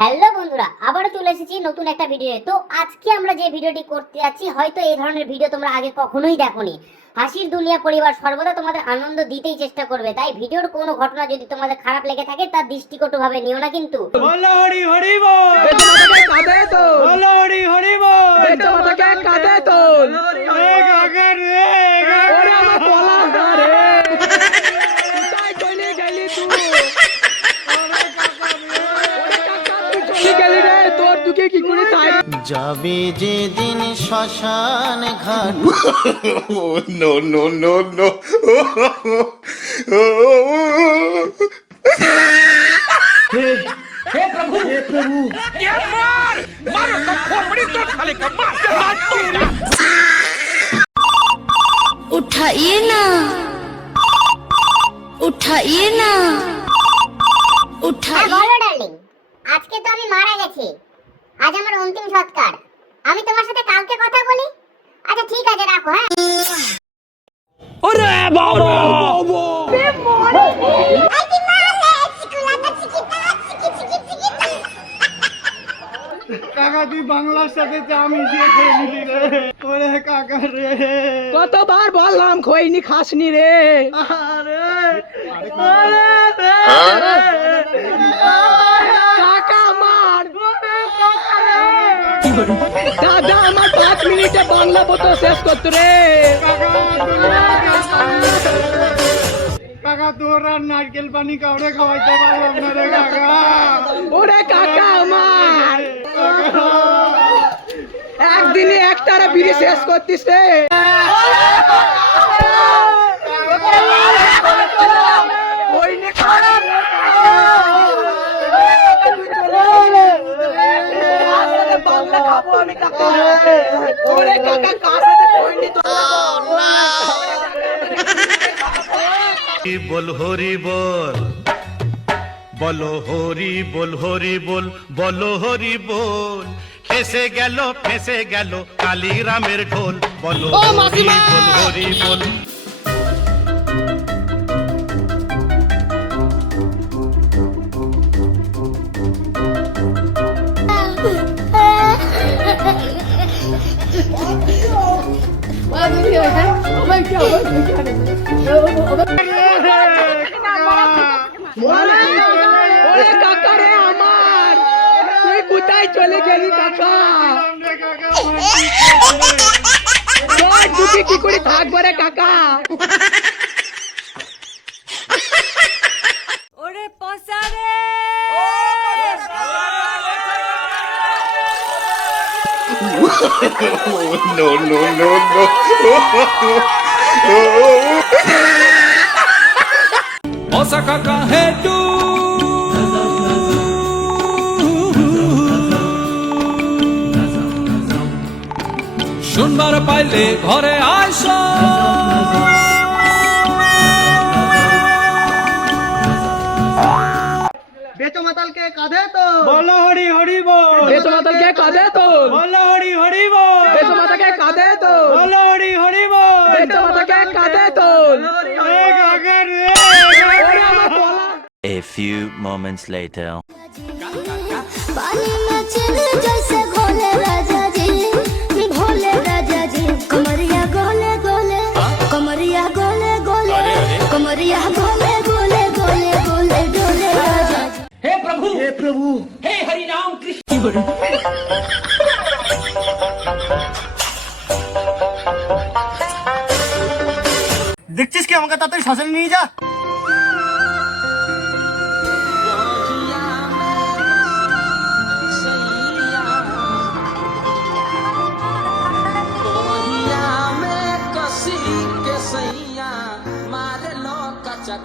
Hello বন্ধুরা, আবারও চলে এসেছি নতুন একটা ভিডিও। তো আজকে আমরা যে ভিডিওটি করতে যাচ্ছি, হয়তো এই ধরনের ভিডিও তোমরা আগে কখনোই দেখোনি। হাসির দুনিয়া পরিবার সর্বদা তোমাদের আনন্দ দিতেই চেষ্টা করবে, তাই ভিডিওর কোনো ঘটনা যদি তোমাদের খারাপ লেগে থাকে তার দৃষ্টিকটুভাবে নিও না কিন্তু। বলো হরি হরি বল, বেচমাতাকে কাঁদে তো বলো হরি হরি বল, বেচমাতাকে কাঁদে তো এ কাকা রে ওরে আমার পলা রে তাই কইলে গেলি তুই ওরে কাকা রে ওরে কাকা তুই চলে গেলি রে, তোর দুকে কি করে তাই যাবে যে দিন শ্মশান ঘাট। No, no, no, no. हे प्रभु क्या मार मारो तो खोपड़ी तो साले का मार तेरा। उठाइए ना उठाइए ना उठाइए। বলো ডার্লিং, আজকে তো আমি মারা গেছি, আজ আমার অন্তিম সৎকার। আমি তোমার সাথে কালকে কথা বলি। আচ্ছা ঠিক আছে, রাখো। হ্যাঁ ওরে বাবা কাকা তুই বাংলার সাথে আমি দিয়ে খেয়ে নিলি রে ওরে কাকা রে, কতবার বললাম খইনি খাসনি রে। আরে কাকা মার দাদা আমার 5 মিনিটে বাংলা বতো শেষ করতে রে। কাকা তোর আর নারকেল পানি কাউরে খাওয়াইতে পারলাম না রে কাকা। ওরে কাকা আমার একদিনে একটারে বিড়ি শেষ করতিস রে। বল হরি বল, বলো হরি বল, হরি বল, বলো হরি বল। ফেসে গেল কালীরামের ঢোল, বলো হরি বল, হরি বল। কাকা রে আমার তুই কোথায় চলে গেলি কাকা? কি করে থাকবো রে কাকা? ওরে পসারে No, no, no, no. Osaka ka hetu শুনবার পাইলে ঘরে আইসো বেচো মাতালকে কাঁধে তো বলো হরি হরি বল, বেচো মাতালকে কাঁধে তো বলো হরি হরি বল, বেচো মাতাকে কাঁধে তো বলো হরি হরি বল, বেচো মাতাকে কাঁধে তো এ কাকা রে ওরে আমার পলা। A few moments later. पानी में चिड़े जैसे घोले राजा जी, भोले राजा जी। कमरिया गोले गोले कमरिया गोले गोले कमरिया गोले गोले गोले गोले डोले राजा जी। हे प्रभु हे हरि राम कृष्ण। দেখছিস কি আমাকে তাড়াতাড়ি শ্মশানে নিয়ে যা। मारे लो कचक